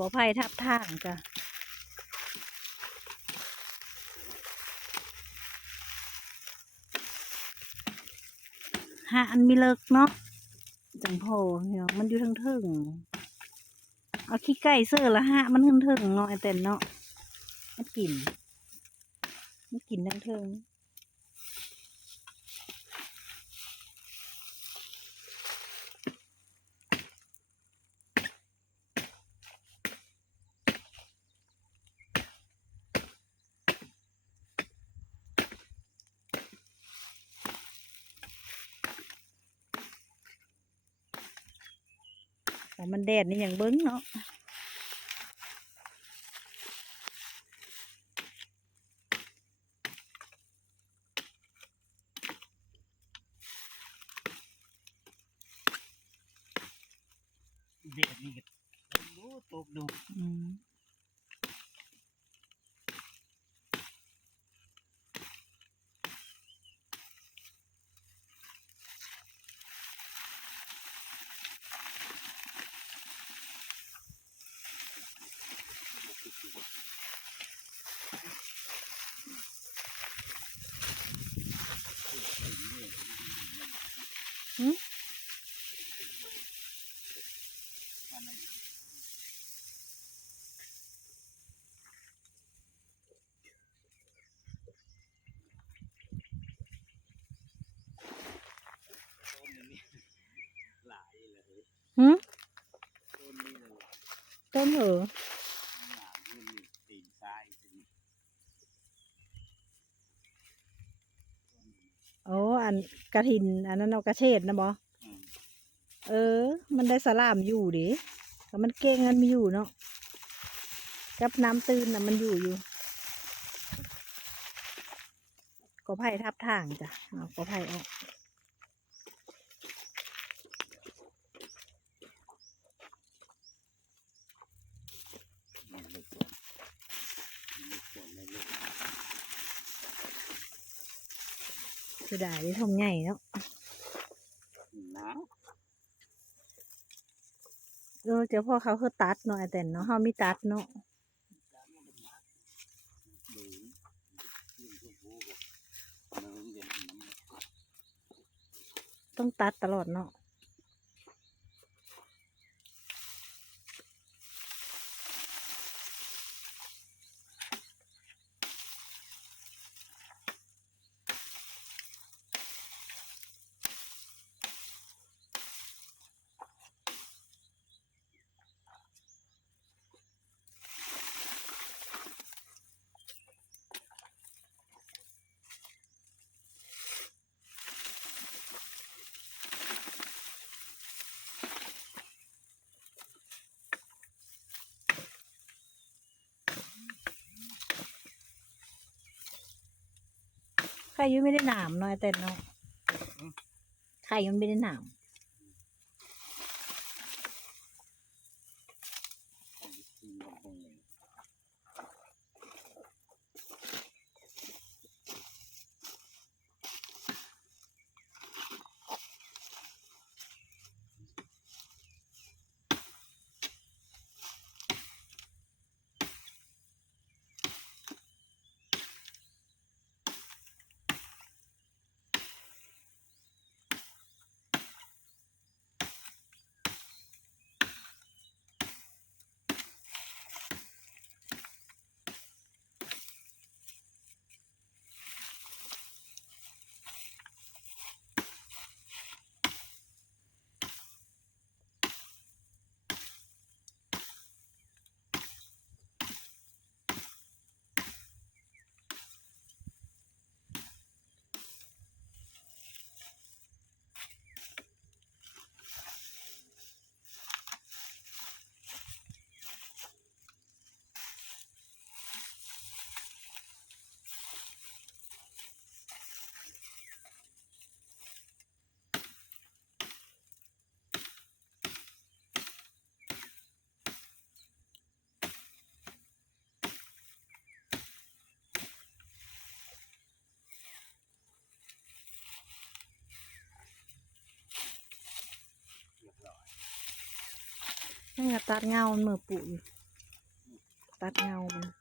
กอไผ่ทับทางจ้ะหาอันมีเลิกเนาะจังพอเนี่ยมันอยู่ทั้งเทิงเอาขี้ไก่เสื้อละฮะมันทั้งเทิงเนาะไอเต็นเนาะมันกินทั้งเทิงแต่มันแดดนี่อย่างเบิ้งเนาะเด็ดนี่ก็รู้ตกดูหลายเลยต้นเหรอตีนซ้ายโอ้อันกระถินอันนั้นเอากระเฉดนะบอมันได้สลามอยู่ดิแต่มันเก่งมันมีอยู่เนาะกับน้ำตื้นน่ะมันอยู่กอไผ่ทับทางจ้ะเอากอไผ่ออกเสียดายที่ทำไงเนาะเจ้าพ่อเขาคือตัดเนาะแต่เนาะเขาไม่ตัดเนาะต้องตัดตลอดเนาะไข่ยังไม่ได้หนามเนาะแต่เนาะไข่ยังไม่ได้หนามนี่ตัดเงามันมือปุ๋ย ตัดเงามัน